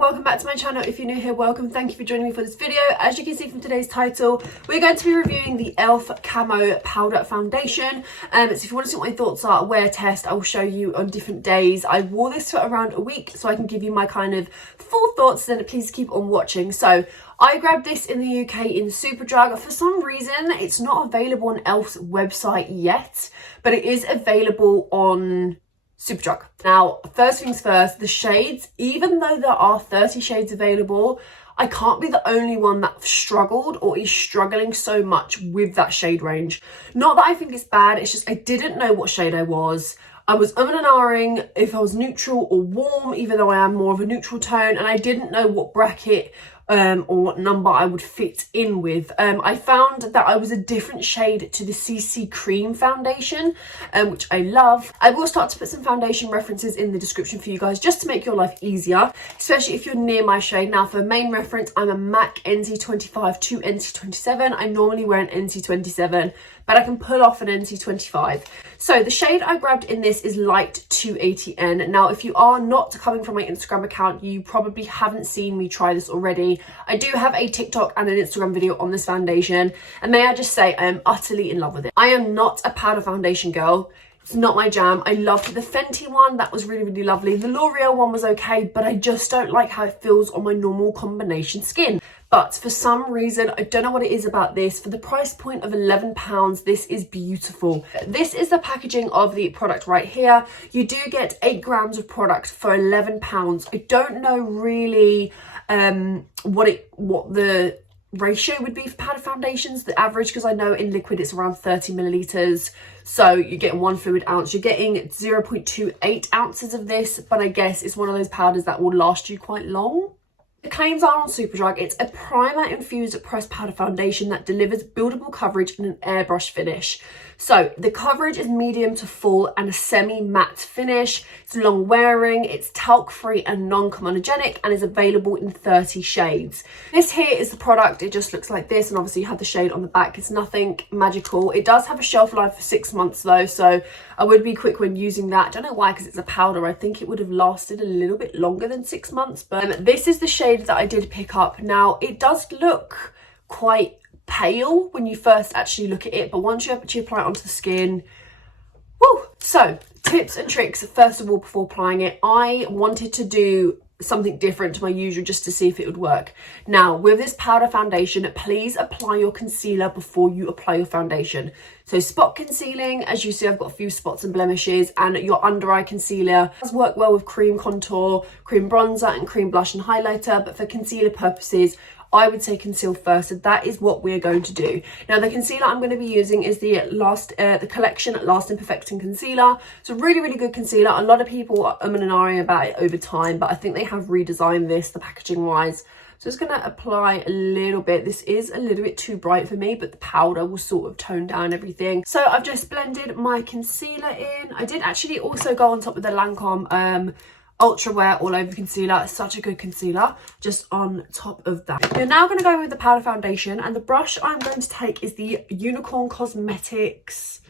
welcome back to my channel. If you're new here, welcome. Thank you for joining me for this video. As you can see from today's title, we're going to be reviewing the E.L.F Camo Powder Foundation. So if you want to see what my thoughts are, wear test, I will show you on different days. I wore this for around a week, so I can give you my kind of full thoughts, then please keep on watching. So I grabbed this in the UK in Superdrug. For some reason, it's not available on E.L.F's website yet, but it is available on Superdrug. Now, first things first, the shades, even though there are 30 shades available, I can't be the only one that struggled or is struggling so much with that shade range. Not that I think it's bad, it's just I didn't know what shade I was. I was and ahhing if I was neutral or warm, even though I am more of a neutral tone, and I didn't know what bracket or what number I would fit in with. I found that I was a different shade to the CC Cream foundation, which I love. I will start to put some foundation references in the description for you guys just to make your life easier, especially if you're near my shade. Now, for main reference, I'm a MAC NC25 to NC27. I normally wear an NC27, but I can pull off an NC25. So the shade I grabbed in this is Light 280N. Now, if you are not coming from my Instagram account, you probably haven't seen me try this already. I do have a TikTok and an Instagram video on this foundation, and may I just say I am utterly in love with it. I am not a powder foundation girl. It's not my jam. I loved the Fenty one. That was really, really lovely. The L'Oreal one was okay, but I just don't like how it feels on my normal combination skin. But for some reason, I don't know what it is about this. For the price point of £11, this is beautiful. This is the packaging of the product right here. You do get 8 grams of product for £11. I don't know really what the ratio would be for powder foundations, the average, because I know in liquid it's around 30 millilitres. So you're getting 1 fluid ounce. You're getting 0.28 ounces of this, but I guess it's one of those powders that will last you quite long. The claims are on Superdrug. It's a primer infused pressed powder foundation that delivers buildable coverage and an airbrush finish. So the coverage is medium to full and a semi-matte finish. It's long wearing, it's talc free and non-comedogenic, and is available in 30 shades. This here is the product. It just looks like this, and obviously you have the shade on the back. It's nothing magical. It does have a shelf life for 6 months though, so I would be quick when using that. I don't know why, because it's a powder. I think it would have lasted a little bit longer than 6 months, but this is the shade that I did pick up. Now, it does look quite pale when you first actually look at it, but once you actually apply it onto the skin, woo! So tips and tricks. First of all, before applying it, I wanted to do something different to my usual just to see if it would work. Now, with this powder foundation, please apply your concealer before you apply your foundation. So spot concealing, as you see, I've got a few spots and blemishes, and your under eye concealer does work well with cream contour, cream bronzer and cream blush and highlighter, but for concealer purposes, I would say conceal first. So that is what we're going to do. Now, the concealer I'm going to be using is the collection Lasting Perfecting Concealer. It's a really, really good concealer. A lot of people are and ahhing about it over time, but I think they have redesigned this, the packaging wise. So I'm just going to apply a little bit. This is a little bit too bright for me, but the powder will sort of tone down everything. So I've just blended my concealer in. I did actually also go on top with the Lancome Ultra Wear All Over Concealer. It's such a good concealer just on top of that. We're now going to go with the powder foundation, and the brush I'm going to take is the Unicorn Cosmetics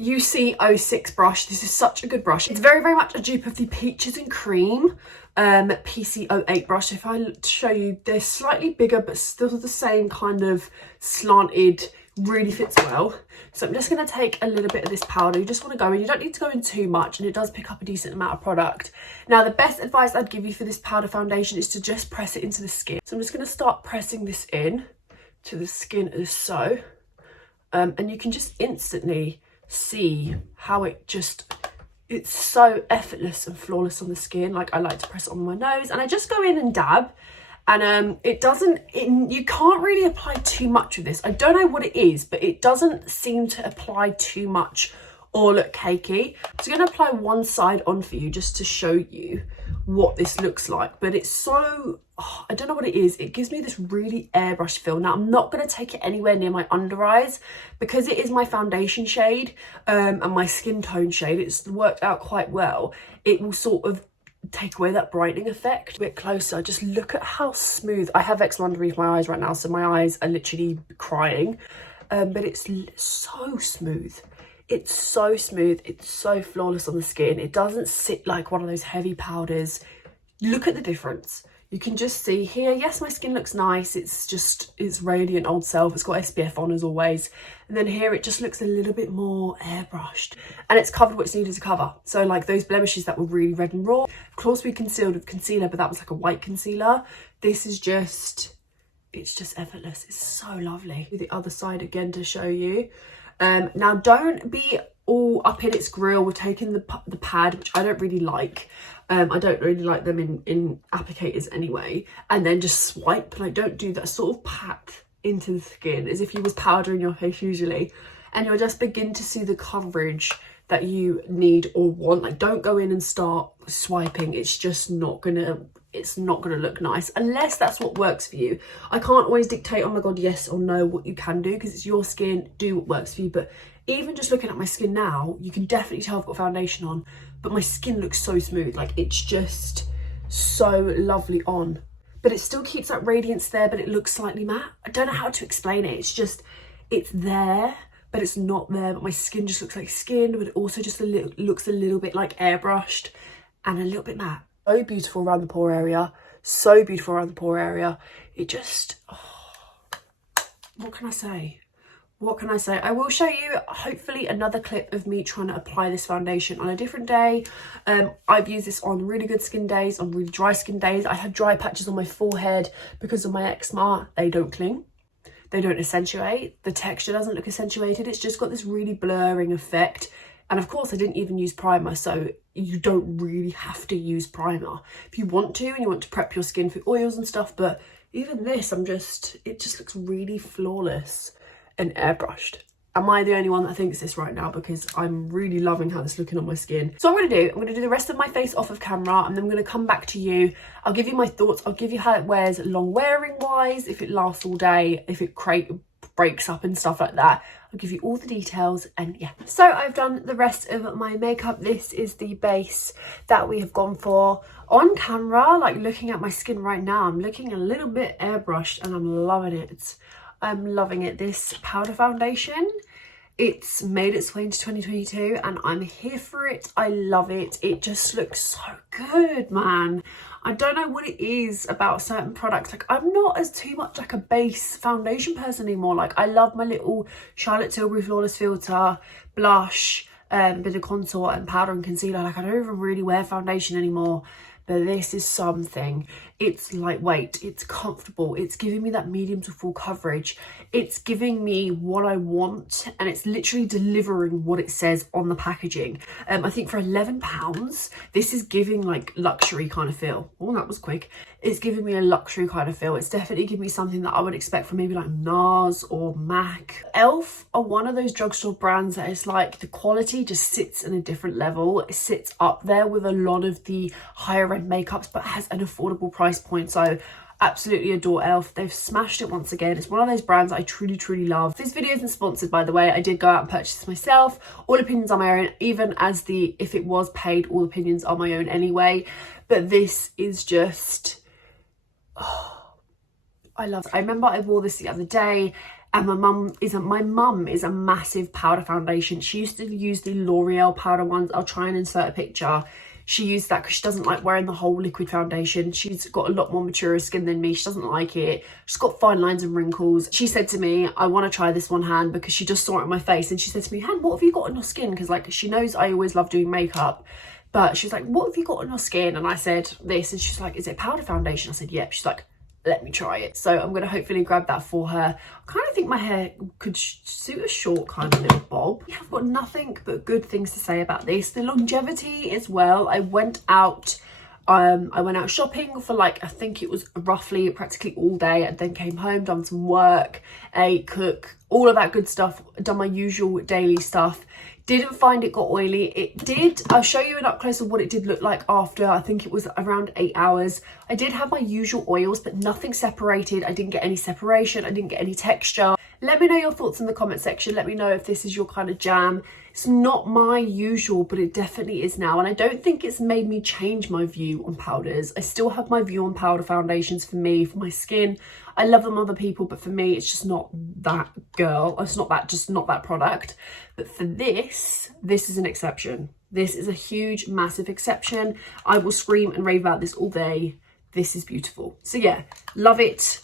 UC06 brush. This is such a good brush. It's very, very much a dupe of the Peaches and Cream PC08 brush. If I show you, they're slightly bigger but still the same kind of slanted, really fits well. So I'm just going to take a little bit of this powder. You just want to go in. You don't need to go in too much, and it does pick up a decent amount of product. Now, the best advice I'd give you for this powder foundation is to just press it into the skin. So I'm just going to start pressing this in to the skin as so, and you can just instantly see how it's so effortless and flawless on the skin. Like, I like to press it on my nose, and I just go in and dab. And you can't really apply too much of this. I don't know what it is, but it doesn't seem to apply too much or look cakey. So I'm going to apply one side on for you just to show you what this looks like. But it's so, I don't know what it is. It gives me this really airbrush feel. Now, I'm not going to take it anywhere near my under eyes because it is my foundation shade and my skin tone shade. It's worked out quite well. It will sort of take away that brightening effect. A bit closer, just look at how smooth. I have eczema underneath my eyes right now, so my eyes are literally crying, but it's so smooth. It's so smooth, it's so flawless on the skin. It doesn't sit like one of those heavy powders. look at the difference. You can just see here, yes, my skin looks nice. It's just its radiant old self. It's got SPF on as always. And then here it just looks a little bit more airbrushed. And it's covered what it's needed to cover. So like those blemishes that were really red and raw, of course we concealed with concealer, but that was like a white concealer. This is just, it's just effortless. It's so lovely. The other side again to show you. Now don't be all up in its grill with taking the pad, which I don't really like. I don't really like them in applicators anyway, and then just swipe. Like, don't do that. Sort of pat into the skin as if you was powdering your face usually, and you'll just begin to see the coverage that you need or want. Like, don't go in and start swiping. It's just not gonna, it's not gonna look nice unless that's what works for you. I can't always dictate, oh my god, yes or no, what you can do, because it's your skin. Do what works for you. But even just looking at my skin now, you can definitely tell I've got foundation on, but my skin looks so smooth. Like, it's just so lovely on, but it still keeps that radiance there, but it looks slightly matte. I don't know how to explain it. It's just, it's there, but it's not there. But my skin just looks like skin, but it also just looks a little bit like airbrushed and a little bit matte. So beautiful around the pore area. So beautiful around the pore area. It just, oh, what can I say? What can I say? I will show you hopefully another clip of me trying to apply this foundation on a different day. I've used this on really good skin days, on really dry skin days. I have dry patches on my forehead because of my eczema. They don't cling. They don't accentuate. The texture doesn't look accentuated. It's just got this really blurring effect. And of course I didn't even use primer, so you don't really have to use primer if you want to and you want to prep your skin for oils and stuff. But even this, it just looks really flawless and airbrushed. Am I the only one that thinks this right now? Because I'm really loving how this is looking on my skin. So I'm going to do the rest of my face off of camera, and then I'm going to come back to you. I'll give you my thoughts. I'll give you how it wears long wearing wise, if it lasts all day, if it breaks up and stuff like that. I'll give you all the details, and yeah. So I've done the rest of my makeup. This is the base that we have gone for. On camera, like looking at my skin right now, I'm looking a little bit airbrushed and I'm loving it. I'm loving it. This powder foundation, it's made its way into 2022 and I'm here for it. I love it. It just looks so good, man. I don't know what it is about certain products. Like, I'm not as too much like a base foundation person anymore. Like, I love my little Charlotte Tilbury Flawless Filter, blush, bit of contour and powder and concealer. Like, I don't even really wear foundation anymore. But this is something. It's lightweight, it's comfortable, it's giving me that medium to full coverage, it's giving me what I want, and it's literally delivering what it says on the packaging. I think for £11, this is giving like luxury kind of feel. Oh, that was quick. It's giving me a luxury kind of feel. It's definitely giving me something that I would expect from maybe like Nars or MAC. E.L.F are one of those drugstore brands that is like, the quality just sits in a different level. It sits up there with a lot of the higher end makeups, but has an affordable price point. So absolutely adore E.L.F. They've smashed it once again. It's one of those brands I truly love. This video isn't sponsored, by the way. I did go out and purchase this myself. All opinions are my own, even as if it was paid, all opinions are my own anyway. But this is just, oh, I love it. I remember I wore this the other day, and my mum is a massive powder foundation. She used to use the L'Oreal powder ones. I'll try and insert a picture. She used that because she doesn't like wearing the whole liquid foundation. She's got a lot more mature skin than me. She doesn't like it. She's got fine lines and wrinkles. She said to me, I want to try this one, Han, because she just saw it on my face. And she said to me, Han, what have you got on your skin? Because like, she knows I always love doing makeup. But she's like, what have you got on your skin? And I said this, and she's like, is it powder foundation? I said, yep. She's like, let me try it. So I'm going to hopefully grab that for her. I kind of think my hair could suit a short kind of little bob. I've got nothing but good things to say about this. The longevity as well. I went out shopping for like, I think it was roughly practically all day, and then came home, done some work, ate, cook, all of that good stuff, done my usual daily stuff. Didn't find it got oily. It did. I'll show you an up close of what it did look like after. I think it was around 8 hours. I did have my usual oils, but nothing separated. I didn't get any separation. I didn't get any texture. Let me know your thoughts in the comment section. Let me know if this is your kind of jam. It's not my usual, but it definitely is now. And I don't think it's made me change my view on powders. I still have my view on powder foundations for me, for my skin. I love them on other people, but for me, it's just not that girl. It's not that, just not that product. But for this is an exception. This is a huge, massive exception. I will scream and rave about this all day. This is beautiful. So yeah, love it.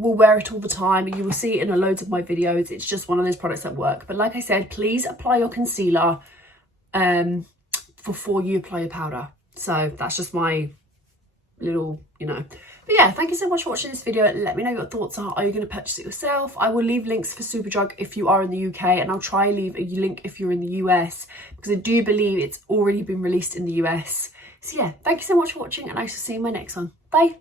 Will wear it all the time. You will see it in loads of my videos. It's just one of those products that work. But like I said, please apply your concealer before you apply your powder. So that's just my little, you know. But yeah, thank you so much for watching this video. Let me know your thoughts are you going to purchase it yourself? I will leave links for Superdrug if you are in the UK, and I'll try leave a link if you're in the US, because I do believe it's already been released in the US. So yeah, thank you so much for watching, and I shall see you in my next one. Bye.